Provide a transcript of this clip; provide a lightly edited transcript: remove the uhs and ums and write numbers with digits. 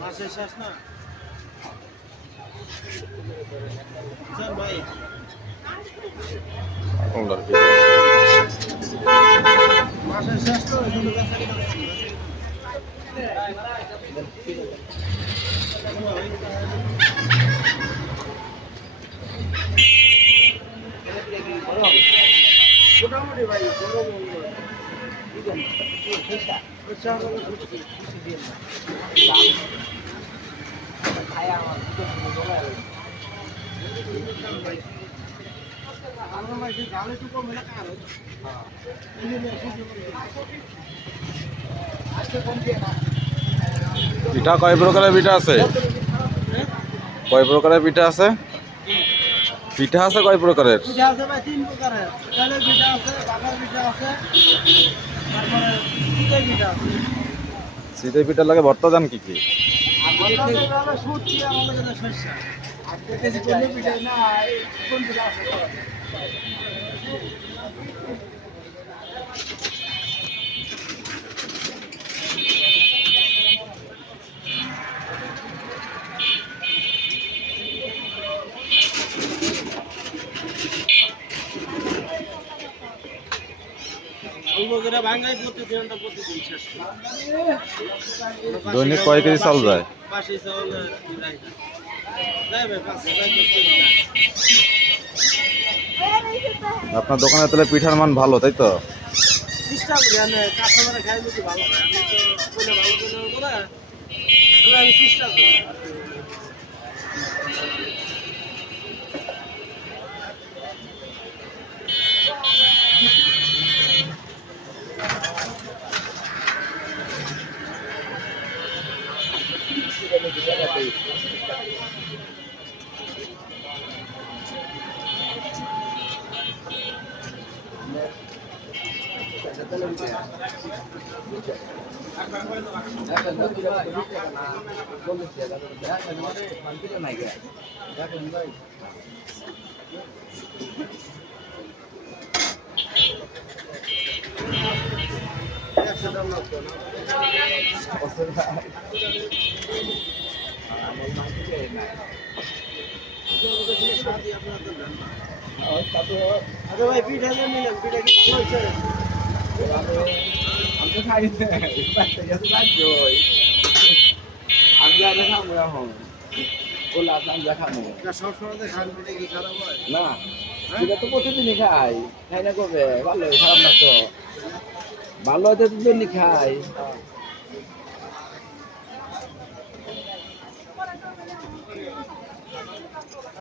মাসের শেষ না চল ভাই মাসের শেষ তো এজন্য কাছে মোটামুটি ভাই পিঠা কয় প্রকারের পিঠা আছে? কয় প্রকারের পিঠা আছে? পিঠা আছে কয় প্রকারের? পিঠা আছে ভাই 3 প্রকারের। তেলের পিঠা আছে, বাটার পিঠা আছে, তারপরে চিতই পিঠা আছে। চিতই পিঠার লাগে ভর্তা দেন কি কি? ভর্তা হলো সুজি আর আমাদের কাছে সরষা। আর কেজি কোন পিঠা না কোন পিঠা আছে? দৈনিক কয় কেজি চাল যায়? আপনার দোকানে তাহলে পিঠার মান ভালো, তাই তো? চেষ্টা করি আমি কাস্টমারে খাই যদি ভালো হয় আমি তো বলে ভালো করে বলবো না তবে আমি চেষ্টা করি আচ্ছা ভাই পিঠা নিলাম পিঠা কি ভালো হয়েছে আমি তো খাই আমি যাবে খাবো এখন ওলা আমি যা খাবো সব সময় খান পিঠা কি খারাপ হয় না এটা তো প্রতিদিনই খাই খাই না করবে ভালো খারাপ না তো ভালো হয়তো দুজনই খাই